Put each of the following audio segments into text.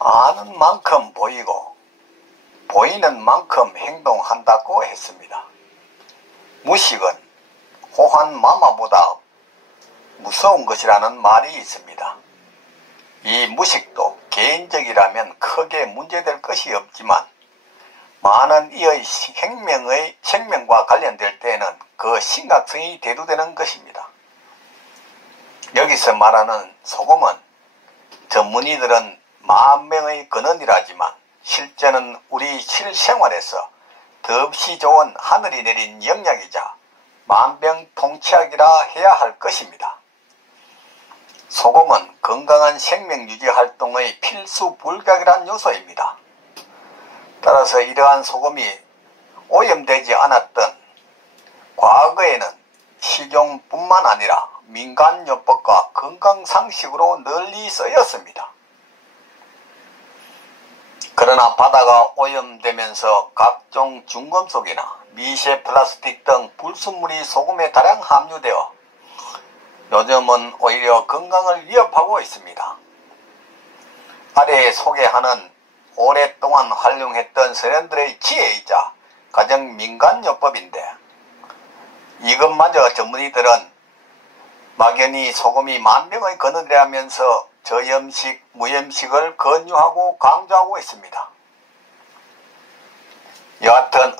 아는 만큼 보이고 보이는 만큼 행동한다고 했습니다. 무식은 호환 마마보다 무서운 것이라는 말이 있습니다. 이 무식도 개인적이라면 크게 문제될 것이 없지만 많은 이의 생명과 관련될 때에는 그 심각성이 대두되는 것입니다. 여기서 말하는 소금은 전문의들은 만병의 근원이라지만 실제는 우리 실생활에서 더없이 좋은 하늘이 내린 영약이자 만병통치약이라 해야 할 것입니다. 소금은 건강한 생명유지 활동의 필수 불가결한 요소입니다. 따라서 이러한 소금이 오염되지 않았던 과거에는 식용뿐만 아니라 민간요법과 건강상식으로 널리 쓰였습니다. 그러나 바다가 오염되면서 각종 중금속이나 미세 플라스틱 등 불순물이 소금에 다량 함유되어 요즘은 오히려 건강을 위협하고 있습니다. 아래에 소개하는 오랫동안 활용했던 선현들의 지혜이자 가장 민간요법인데 이것마저 전문의들은 막연히 소금이 만병의 근원이라면서 저염식, 무염식을 권유하고 강조하고 있습니다. 여하튼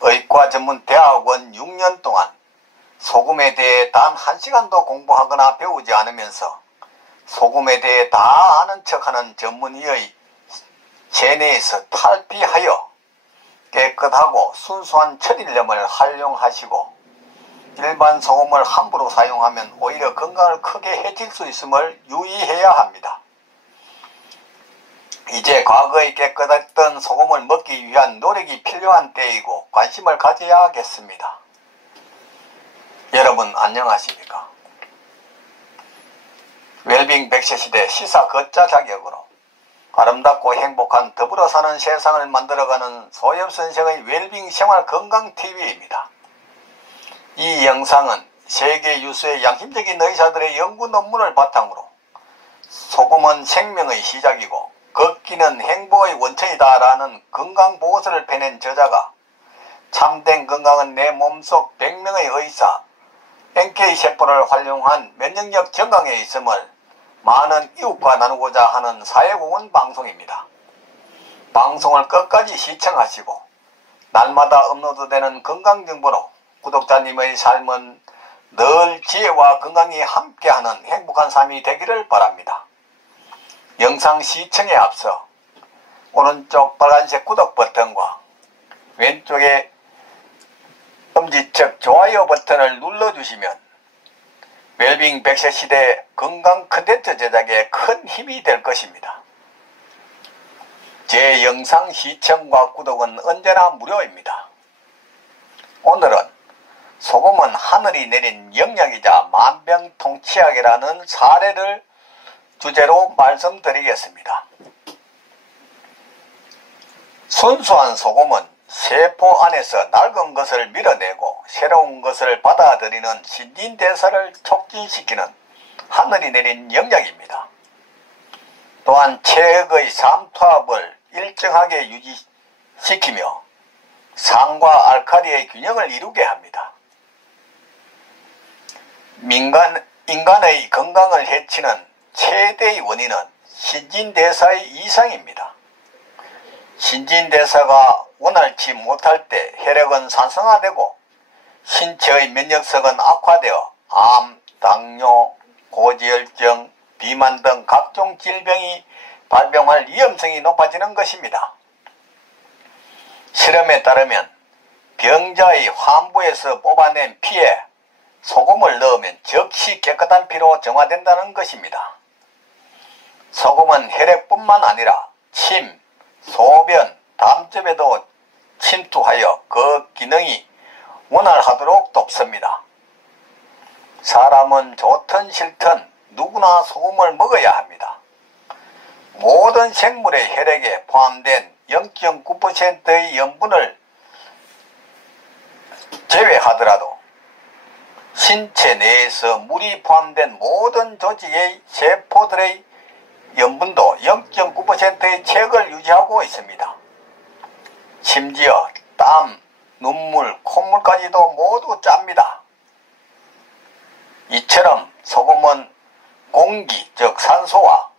의과 전문 대학원 6년 동안 소금에 대해 단 1시간도 공부하거나 배우지 않으면서 소금에 대해 다 아는 척하는 전문의의 세뇌에서 탈피하여 깨끗하고 순수한 천일염을 활용하시고 일반 소금을 함부로 사용하면 오히려 건강을 크게 해칠 수 있음을 유의해야 합니다. 이제 과거에 깨끗했던 소금을 먹기 위한 노력이 필요한 때이고 관심을 가져야 하겠습니다. 여러분 안녕하십니까? 웰빙 100세 시대 시사 걷자 자격으로 아름답고 행복한 더불어 사는 세상을 만들어가는 소엽선생의 웰빙 생활 건강 TV입니다. 이 영상은 세계 유수의 양심적인 의사들의 연구 논문을 바탕으로 소금은 생명의 시작이고 걷기는 행복의 원천이다 라는 건강보고서를 펴낸 저자가 참된 건강은 내 몸속 100명의 의사 NK세포를 활용한 면역력 증강에 있음을 많은 이웃과 나누고자 하는 사회공헌 방송입니다. 방송을 끝까지 시청하시고 날마다 업로드되는 건강정보로 구독자님의 삶은 늘 지혜와 건강이 함께하는 행복한 삶이 되기를 바랍니다. 영상 시청에 앞서 오른쪽 빨간색 구독 버튼과 왼쪽에 엄지척 좋아요 버튼을 눌러주시면 웰빙 100세 시대 건강 컨텐츠 제작에 큰 힘이 될 것입니다. 제 영상 시청과 구독은 언제나 무료입니다. 오늘은 소금은 하늘이 내린 영약이자 만병통치약이라는 사례를 주제로 말씀드리겠습니다. 순수한 소금은 세포 안에서 낡은 것을 밀어내고 새로운 것을 받아들이는 신진대사를 촉진시키는 하늘이 내린 영약입니다. 또한 체액의 삼투압을 일정하게 유지시키며 산과 알칼리의 균형을 이루게 합니다. 인간의 건강을 해치는 최대의 원인은 신진대사의 이상입니다. 신진대사가 원활치 못할 때 혈액은 산성화되고 신체의 면역력은 악화되어 암, 당뇨, 고지혈증, 비만 등 각종 질병이 발병할 위험성이 높아지는 것입니다. 실험에 따르면 병자의 환부에서 뽑아낸 피에 소금을 넣으면 즉시 깨끗한 피로 정화된다는 것입니다. 소금은 혈액뿐만 아니라 침, 소변, 담즙에도 침투하여 그 기능이 원활하도록 돕습니다. 사람은 좋든 싫든 누구나 소금을 먹어야 합니다. 모든 생물의 혈액에 포함된 0.9%의 염분을 제외하더라도 신체 내에서 물이 포함된 모든 조직의 세포들의 염분도 0.9%의 책을 유지하고 있습니다. 심지어 땀, 눈물, 콧물까지도 모두 짭니다. 이처럼 소금은 공기, 즉 산소와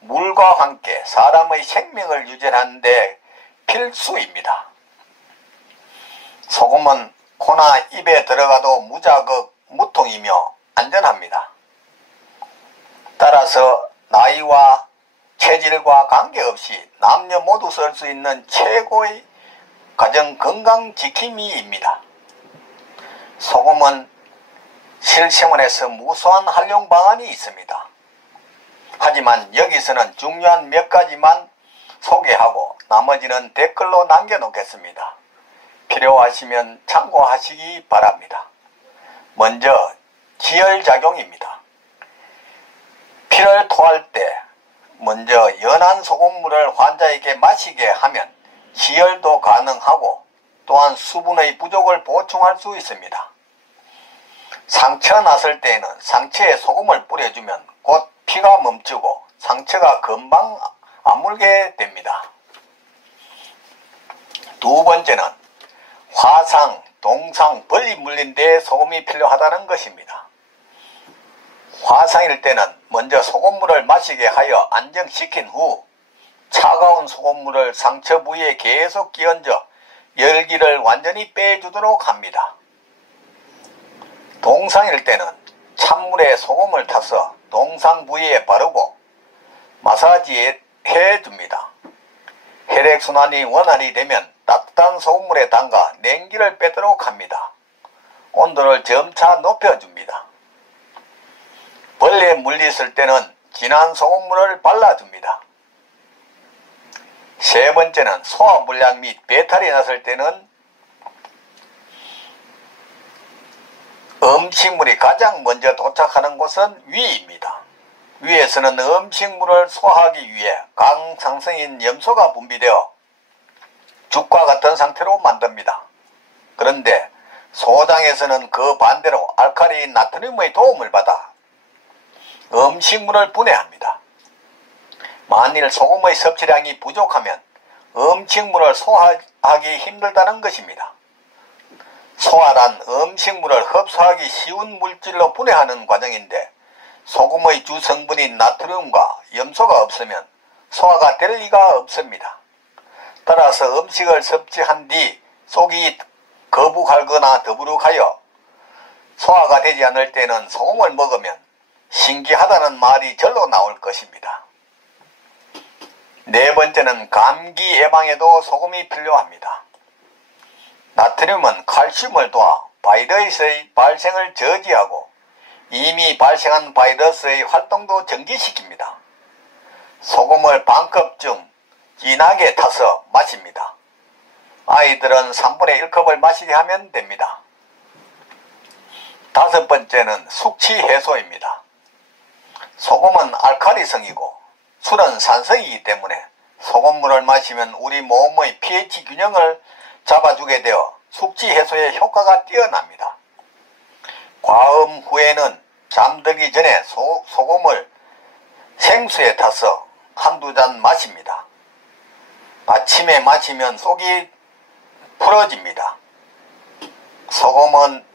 물과 함께 사람의 생명을 유지하는 데 필수입니다. 소금은 코나 입에 들어가도 무자극, 무통이며 안전합니다. 따라서 나이와 체질과 관계없이 남녀 모두 쓸 수 있는 최고의 가정 건강지킴이입니다. 소금은 실생활에서 무수한 활용 방안이 있습니다. 하지만 여기서는 중요한 몇 가지만 소개하고 나머지는 댓글로 남겨놓겠습니다. 필요하시면 참고하시기 바랍니다. 먼저 지혈작용입니다. 피를 토할 때 먼저 연한 소금물을 환자에게 마시게 하면 지혈도 가능하고 또한 수분의 부족을 보충할 수 있습니다. 상처 났을 때에는 상처에 소금을 뿌려주면 곧 피가 멈추고 상처가 금방 아물게 됩니다. 두 번째는 화상, 동상, 벌이 물린 데에 소금이 필요하다는 것입니다. 화상일 때는 먼저 소금물을 마시게 하여 안정시킨 후 차가운 소금물을 상처 부위에 계속 끼얹어 열기를 완전히 빼주도록 합니다. 동상일 때는 찬물에 소금을 타서 동상 부위에 바르고 마사지 해줍니다. 혈액순환이 원활히 되면 따뜻한 소금물에 담가 냉기를 빼도록 합니다. 온도를 점차 높여줍니다. 벌레에 물렸을 때는 진한 소금물을 발라줍니다. 세 번째는 소화불량 및 배탈이 났을 때는 음식물이 가장 먼저 도착하는 곳은 위입니다. 위에서는 음식물을 소화하기 위해 강상성인 염소가 분비되어 죽과 같은 상태로 만듭니다. 그런데 소장에서는 그 반대로 알칼리 나트륨의 도움을 받아 음식물을 분해합니다. 만일 소금의 섭취량이 부족하면 음식물을 소화하기 힘들다는 것입니다. 소화란 음식물을 흡수하기 쉬운 물질로 분해하는 과정인데 소금의 주성분인 나트륨과 염소가 없으면 소화가 될 리가 없습니다. 따라서 음식을 섭취한 뒤 속이 거북하거나 더부룩하여 소화가 되지 않을 때는 소금을 먹으면 신기하다는 말이 절로 나올 것입니다. 네 번째는 감기 예방에도 소금이 필요합니다. 나트륨은 칼슘을 도와 바이러스의 발생을 저지하고 이미 발생한 바이러스의 활동도 정지시킵니다. 소금을 반컵쯤 진하게 타서 마십니다. 아이들은 3분의 1컵을 마시게 하면 됩니다. 다섯 번째는 숙취 해소입니다. 소금은 알칼리성이고 술은 산성이기 때문에 소금물을 마시면 우리 몸의 pH 균형을 잡아주게 되어 숙취 해소에 효과가 뛰어납니다. 과음 후에는 잠들기 전에 소금을 생수에 타서 한두 잔 마십니다. 아침에 마시면 속이 풀어집니다. 소금은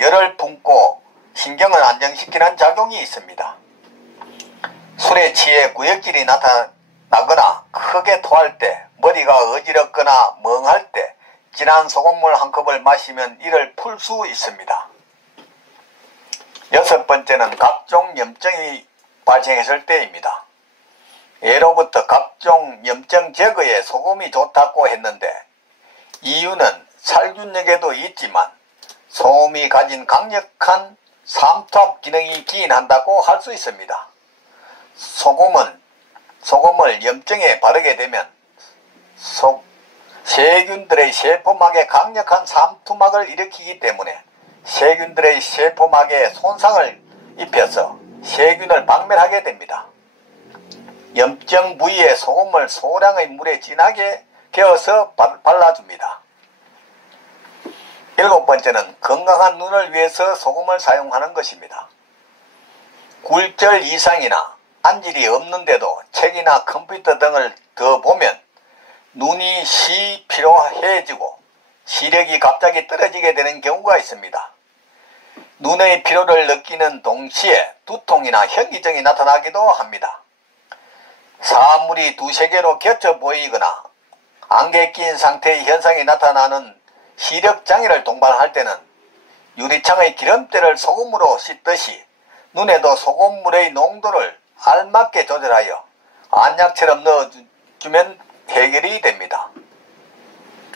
열을 품고 신경을 안정시키는 작용이 있습니다. 술에 취해 구역질이 나타나거나 크게 토할 때, 머리가 어지럽거나 멍할 때 진한 소금물 한 컵을 마시면 이를 풀 수 있습니다. 여섯 번째는 각종 염증이 발생했을 때입니다. 예로부터 각종 염증 제거에 소금이 좋다고 했는데 이유는 살균력에도 있지만 소금이 가진 강력한 삼투압 기능이 기인한다고 할 수 있습니다. 소금을 염증에 바르게 되면 세균들의 세포막에 강력한 삼투막을 일으키기 때문에 세균들의 세포막에 손상을 입혀서 세균을 박멸하게 됩니다. 염증 부위에 소금을 소량의 물에 진하게 개어서 발라줍니다. 7번째는 건강한 눈을 위해서 소금을 사용하는 것입니다. 굴절 이상이나 안질이 없는데도 책이나 컴퓨터 등을 더 보면 눈이 피로해지고 시력이 갑자기 떨어지게 되는 경우가 있습니다. 눈의 피로를 느끼는 동시에 두통이나 현기증이 나타나기도 합니다. 사물이 두세 개로 겹쳐 보이거나 안개 낀 상태의 현상이 나타나는 시력장애를 동반할 때는 유리창의 기름때를 소금으로 씻듯이 눈에도 소금물의 농도를 알맞게 조절하여 안약처럼 넣어주면 해결이 됩니다.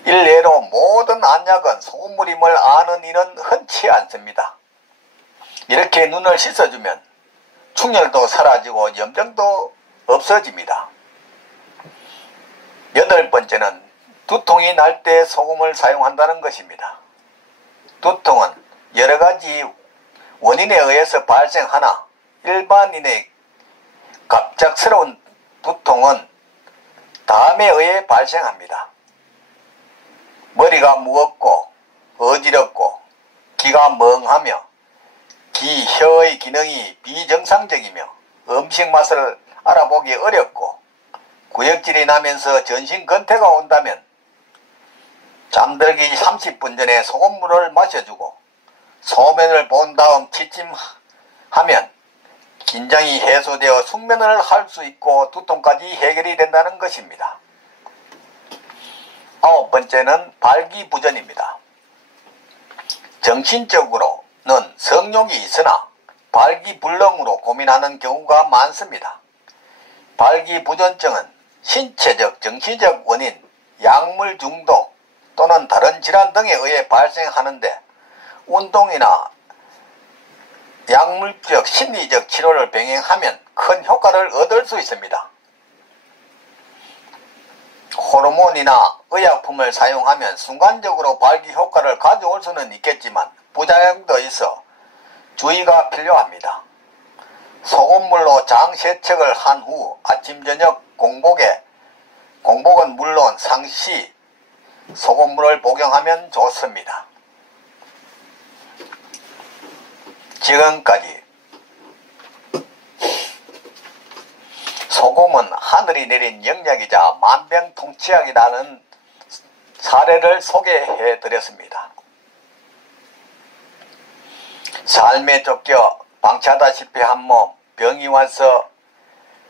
일례로 모든 안약은 소금물임을 아는 이는 흔치 않습니다. 이렇게 눈을 씻어주면 충혈도 사라지고 염증도 없어집니다. 8번째는 두통이 날 때 소금을 사용한다는 것입니다. 두통은 여러가지 원인에 의해서 발생하나 일반인의 갑작스러운 두통은 담에 의해 발생합니다. 머리가 무겁고 어지럽고 기가 멍하며 혀의 기능이 비정상적이며 음식 맛을 알아보기 어렵고 구역질이 나면서 전신 건태가 온다면 잠들기 30분 전에 소금물을 마셔주고 소변을 본 다음 취침하면 긴장이 해소되어 숙면을 할 수 있고 두통까지 해결이 된다는 것입니다. 9번째는 발기부전입니다. 정신적으로는 성욕이 있으나 발기불능으로 고민하는 경우가 많습니다. 발기부전증은 신체적, 정신적 원인, 약물 중독 또는 다른 질환 등에 의해 발생하는데 운동이나 약물적, 심리적 치료를 병행하면 큰 효과를 얻을 수 있습니다. 호르몬이나 의약품을 사용하면 순간적으로 발기 효과를 가져올 수는 있겠지만 부작용도 있어 주의가 필요합니다. 소금물로 장 세척을 한 후 아침 저녁 공복은 물론 상시 소금물을 복용하면 좋습니다. 지금까지 소금은 하늘이 내린 영약이자 만병통치약이라는 사례를 소개해 드렸습니다. 삶에 쫓겨 방치하다시피 한 몸, 병이 와서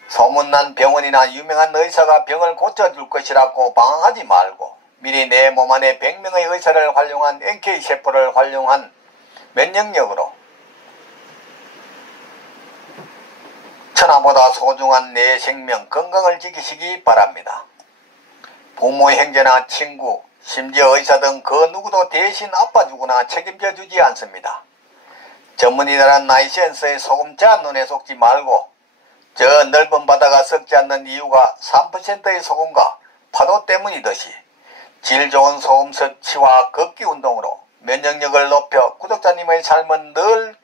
소문난 병원이나 유명한 의사가 병을 고쳐줄 것이라고 방황하지 말고 미리 내 몸 안에 100명의 의사를 활용한 NK세포를 활용한 면역력으로 천하보다 소중한 내 생명 건강을 지키시기 바랍니다. 부모, 형제나 친구, 심지어 의사 등 그 누구도 대신 아파주거나 책임져 주지 않습니다. 전문의라는 나이센스의 소금자 눈에 속지 말고 저 넓은 바다가 썩지 않는 이유가 3%의 소금과 파도 때문이듯이 질 좋은 소금 섭취와 걷기 운동으로 면역력을 높여 구독자님의 삶은 늘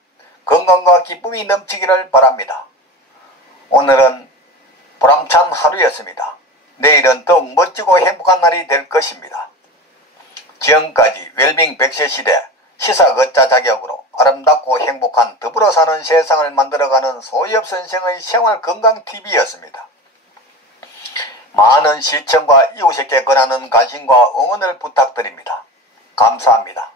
건강과 기쁨이 넘치기를 바랍니다. 오늘은 보람찬 하루였습니다. 내일은 더욱 멋지고 행복한 날이 될 것입니다. 지금까지 웰빙 100세 시대 시사걷자 자격으로 아름답고 행복한 더불어 사는 세상을 만들어가는 소엽선생의 생활건강TV였습니다. 많은 시청과 이웃에게 권하는 관심과 응원을 부탁드립니다. 감사합니다.